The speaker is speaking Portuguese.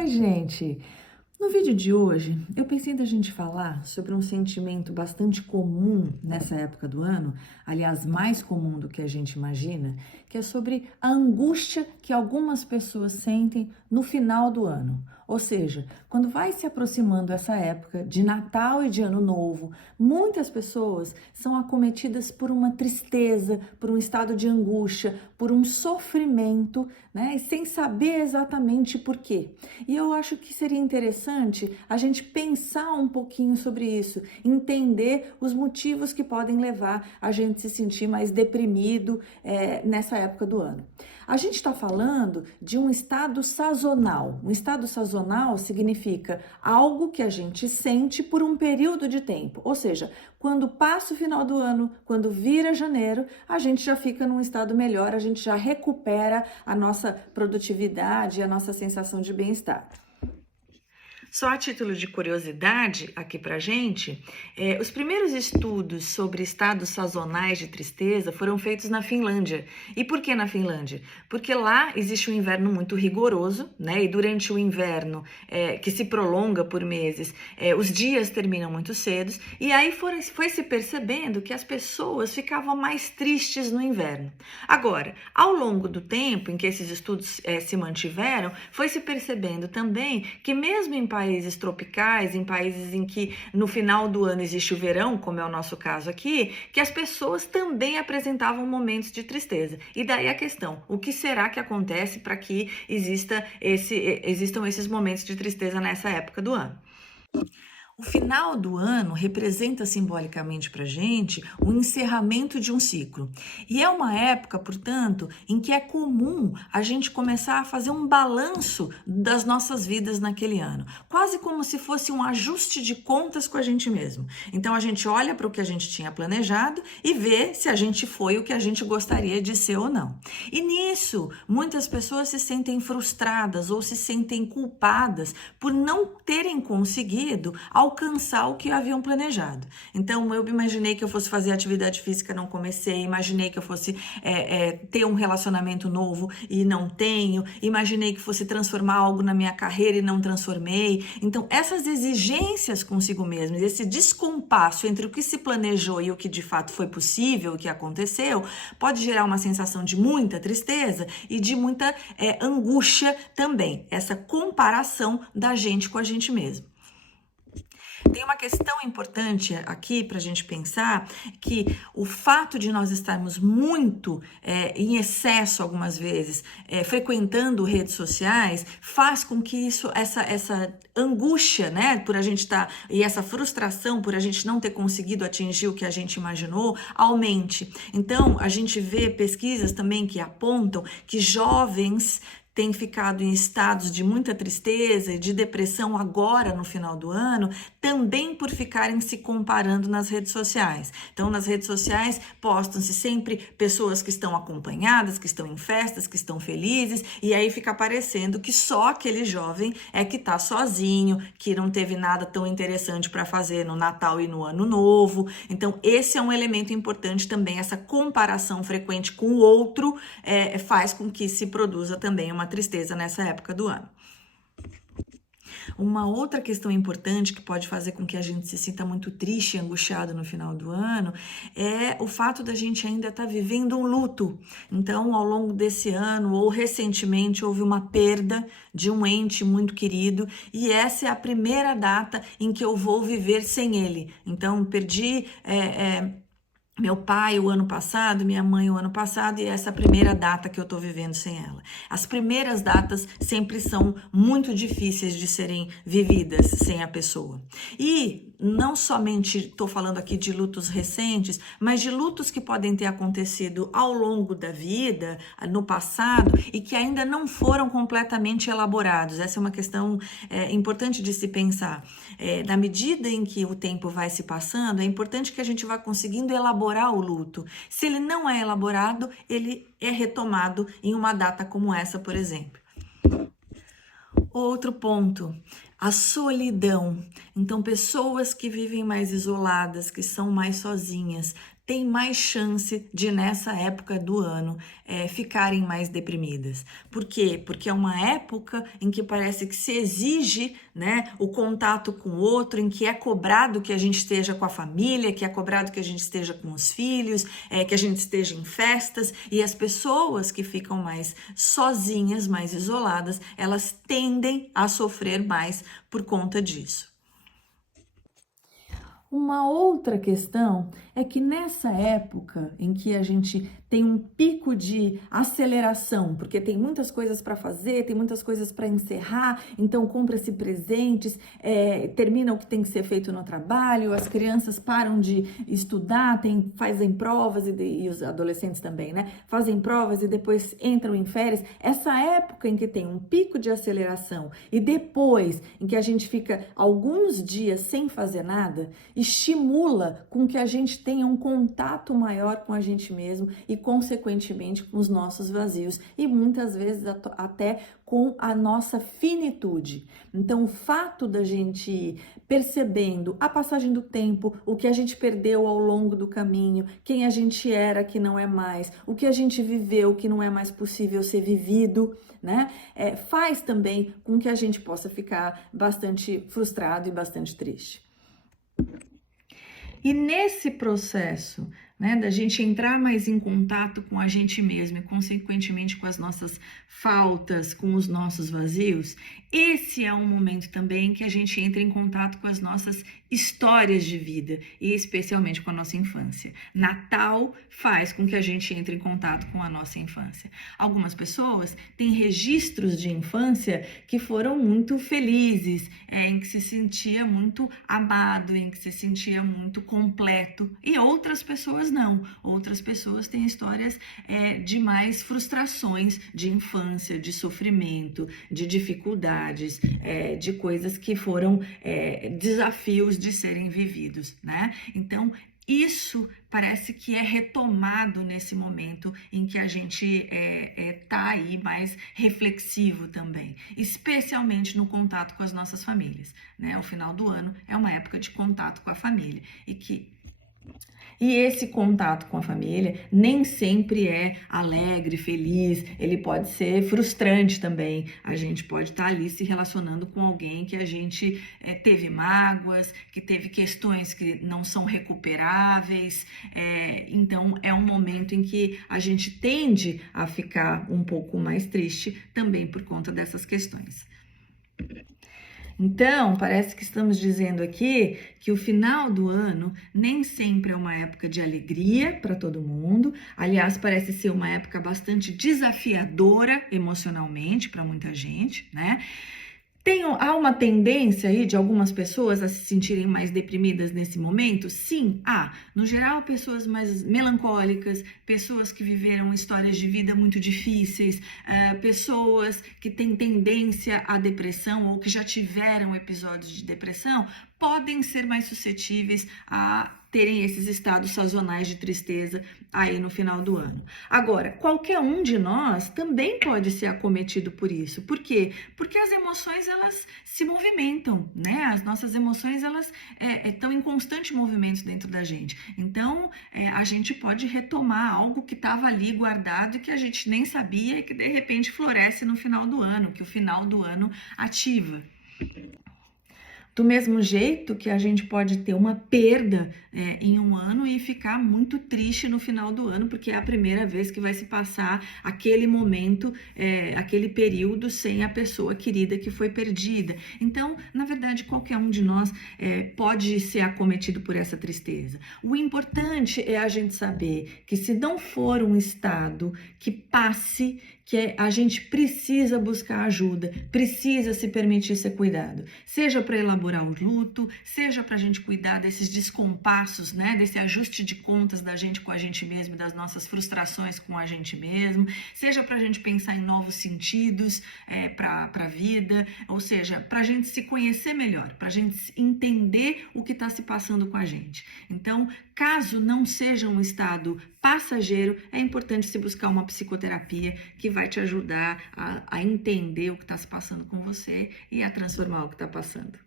Oi, gente! No vídeo de hoje, eu pensei da gente falar sobre um sentimento bastante comum nessa época do ano, aliás, mais comum do que a gente imagina, que é sobre a angústia que algumas pessoas sentem no final do ano. Ou seja, quando vai se aproximando essa época de Natal e de Ano Novo, muitas pessoas são acometidas por uma tristeza, por um estado de angústia, por um sofrimento, né? Sem saber exatamente por quê. E eu acho que seria interessante a gente pensar um pouquinho sobre isso, entender os motivos que podem levar a gente se sentir mais deprimido nessa época do ano. A gente está falando de um estado sazonal. Um estado sazonal significa algo que a gente sente por um período de tempo. Ou seja, quando passa o final do ano, quando vira janeiro, a gente já fica num estado melhor, a gente já recupera a nossa produtividade, a nossa sensação de bem-estar. Só a título de curiosidade aqui pra gente, os primeiros estudos sobre estados sazonais de tristeza foram feitos na Finlândia. E por que na Finlândia? Porque lá existe um inverno muito rigoroso, né? E durante o inverno, que se prolonga por meses, os dias terminam muito cedo. E aí foi se percebendo que as pessoas ficavam mais tristes no inverno. Agora, ao longo do tempo em que esses estudos se mantiveram, foi se percebendo também que mesmo em países tropicais, em países em que no final do ano existe o verão, como é o nosso caso aqui, que as pessoas também apresentavam momentos de tristeza. E daí a questão, o que será que acontece para que existam esses momentos de tristeza nessa época do ano? O final do ano representa simbolicamente para a gente o encerramento de um ciclo. E é uma época, portanto, em que é comum a gente começar a fazer um balanço das nossas vidas naquele ano, quase como se fosse um ajuste de contas com a gente mesmo. Então a gente olha para o que a gente tinha planejado e vê se a gente foi o que a gente gostaria de ser ou não. E nisso, muitas pessoas se sentem frustradas ou se sentem culpadas por não terem conseguido alcançar o que haviam planejado. Então, eu imaginei que eu fosse fazer atividade física, não comecei. Imaginei que eu fosse ter um relacionamento novo e não tenho. Imaginei que fosse transformar algo na minha carreira e não transformei. Então, essas exigências consigo mesmo, esse descompasso entre o que se planejou e o que de fato foi possível, o que aconteceu, pode gerar uma sensação de muita tristeza e de muita angústia também. Essa comparação da gente com a gente mesmo. Tem uma questão importante aqui para a gente pensar, que o fato de nós estarmos muito em excesso algumas vezes, frequentando redes sociais, faz com que essa angústia, né, por a gente estar, e essa frustração por a gente não ter conseguido atingir o que a gente imaginou, aumente. Então, a gente vê pesquisas também que apontam que jovens têm ficado em estados de muita tristeza e de depressão agora no final do ano, também por ficarem se comparando nas redes sociais. Então, nas redes sociais postam-se sempre pessoas que estão acompanhadas, que estão em festas, que estão felizes, e aí fica parecendo que só aquele jovem é que está sozinho, que não teve nada tão interessante para fazer no Natal e no Ano Novo. Então, esse é um elemento importante também, essa comparação frequente com o outro faz com que se produza também uma tristeza nessa época do ano. Uma outra questão importante que pode fazer com que a gente se sinta muito triste e angustiado no final do ano é o fato da gente ainda estar vivendo um luto. Então, ao longo desse ano ou recentemente houve uma perda de um ente muito querido e essa é a primeira data em que eu vou viver sem ele. Então, perdi meu pai o ano passado, minha mãe o ano passado, e essa é a primeira data que eu tô vivendo sem ela. As primeiras datas sempre são muito difíceis de serem vividas sem a pessoa. E não somente estou falando aqui de lutos recentes, mas de lutos que podem ter acontecido ao longo da vida, no passado, e que ainda não foram completamente elaborados. Essa é uma questão importante de se pensar. Na medida em que o tempo vai se passando, é importante que a gente vá conseguindo elaborar o luto. Se ele não é elaborado, ele é retomado em uma data como essa, por exemplo. Outro ponto, a solidão. Então, pessoas que vivem mais isoladas, que são mais sozinhas, têm mais chance de, nessa época do ano, ficarem mais deprimidas. Por quê? Porque é uma época em que parece que se exige, né, o contato com o outro, em que é cobrado que a gente esteja com a família, que é cobrado que a gente esteja com os filhos, que a gente esteja em festas, e as pessoas que ficam mais sozinhas, mais isoladas, elas tendem a sofrer mais por conta disso. Uma outra questão é que nessa época em que a gente tem um pico de aceleração, porque tem muitas coisas para fazer, tem muitas coisas para encerrar, então compra-se presentes, termina o que tem que ser feito no trabalho, as crianças param de estudar, fazem provas e os adolescentes também, né? Fazem provas e depois entram em férias. Essa época em que tem um pico de aceleração e depois em que a gente fica alguns dias sem fazer nada, estimula com que a gente tenha um contato maior com a gente mesmo e, consequentemente, com os nossos vazios e muitas vezes até com a nossa finitude. Então, o fato da gente ir percebendo a passagem do tempo, o que a gente perdeu ao longo do caminho, quem a gente era que não é mais, o que a gente viveu que não é mais possível ser vivido, né? Faz também com que a gente possa ficar bastante frustrado e bastante triste. E nesse processo, né, da gente entrar mais em contato com a gente mesmo e, consequentemente, com as nossas faltas, com os nossos vazios, esse é um momento também que a gente entra em contato com as nossas histórias de vida e especialmente com a nossa infância. Natal faz com que a gente entre em contato com a nossa infância. Algumas pessoas têm registros de infância que foram muito felizes, em que se sentia muito amado, em que se sentia muito completo, e outras pessoas não. Outras pessoas têm histórias de mais frustrações de infância, de sofrimento, de dificuldades, de coisas que foram desafios de serem vividos, né? Então, isso parece que é retomado nesse momento em que a gente tá aí mais reflexivo também, especialmente no contato com as nossas famílias, né? O final do ano é uma época de contato com a família e esse contato com a família nem sempre é alegre, feliz, ele pode ser frustrante também. A gente pode estar ali se relacionando com alguém que a gente teve mágoas, que teve questões que não são recuperáveis, então é um momento em que a gente tende a ficar um pouco mais triste também por conta dessas questões. Então, parece que estamos dizendo aqui que o final do ano nem sempre é uma época de alegria para todo mundo. Aliás, parece ser uma época bastante desafiadora emocionalmente para muita gente, né? Há uma tendência aí de algumas pessoas a se sentirem mais deprimidas nesse momento? Sim, há. No geral, pessoas mais melancólicas, pessoas que viveram histórias de vida muito difíceis, pessoas que têm tendência à depressão ou que já tiveram episódios de depressão, podem ser mais suscetíveis a terem esses estados sazonais de tristeza aí no final do ano. Agora, qualquer um de nós também pode ser acometido por isso. Por quê? Porque as emoções, elas se movimentam, né? As nossas emoções, elas estão em constante movimento dentro da gente. Então, a gente pode retomar algo que estava ali guardado e que a gente nem sabia e que, de repente, floresce no final do ano, que o final do ano ativa. Do mesmo jeito que a gente pode ter uma perda em um ano e ficar muito triste no final do ano, porque é a primeira vez que vai se passar aquele momento, aquele período sem a pessoa querida que foi perdida. Então, na verdade, qualquer um de nós pode ser acometido por essa tristeza. O importante é a gente saber que se não for um estado que passe, que a gente precisa buscar ajuda, precisa se permitir ser cuidado, seja para elaborar o luto, seja para a gente cuidar desses descompassos, né, desse ajuste de contas da gente com a gente mesmo, das nossas frustrações com a gente mesmo, seja para a gente pensar em novos sentidos para a vida, ou seja, para a gente se conhecer melhor, para a gente entender o que está se passando com a gente. Então, caso não seja um estado passageiro, é importante se buscar uma psicoterapia que vai te ajudar a entender o que está se passando com você e a transformar o que está passando.